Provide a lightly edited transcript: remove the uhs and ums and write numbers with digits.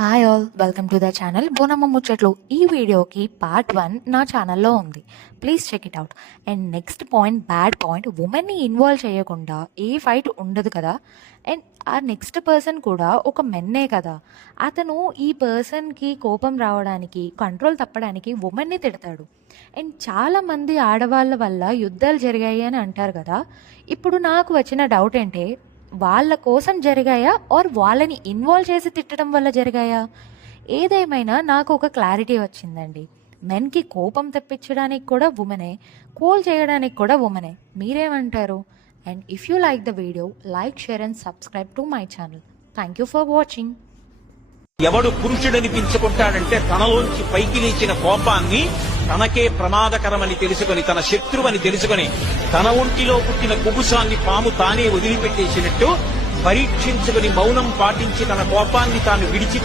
Hi all welcome to the channel బోనమ్మ ముచ్చట్లు. ఈ వీడియోకి పార్ట్ 1 నా ఛానల్లో ఉంది, please check it out. And next point, bad point, ఉమెన్ని ఇన్వాల్వ్ చేయకుండా ఏ ఫైట్ ఉండదు కదా. అండ్ ఆ నెక్స్ట్ పర్సన్ కూడా ఒక మెన్నే కదా, అతను ఈ పర్సన్కి కోపం రావడానికి, కంట్రోల్ తప్పడానికి ఉమెన్ని తిడతాడు. అండ్ చాలామంది ఆడవాళ్ళ వల్ల యుద్ధాలు జరిగాయి అని అంటారు కదా. ఇప్పుడు నాకు వచ్చిన డౌట్ ఏంటే, వాళ్ళ కోసం జరిగాయా ఆర్ వాళ్ళని ఇన్వాల్వ్ చేసి తిట్టడం వల్ల జరిగాయా? ఏదేమైనా నాకు ఒక క్లారిటీ వచ్చిందండి. మెన్కి కోపం తెప్పించడానికి కూడా ఉమెనే, కూల్ చేయడానికి కూడా ఉమెనే. మీరేమంటారు? And if you like the video, like, share and subscribe to my channel. Thank you for watching. ఎవడు పురుషుడనిపించుకుంటాడంటే తనలోంచి పైకి లేచిన కోపాన్ని తనకే ప్రమాదకరమని తెలుసుకొని, తన శత్రువని తెలుసుకొని, తన ఒంటిలో పుట్టిన కుబుసాన్ని పాము తానే వదిలిపెట్టేసినట్టు పరీక్షించుకుని మౌనం పాటించి తన కోపాన్ని తాను విడిచి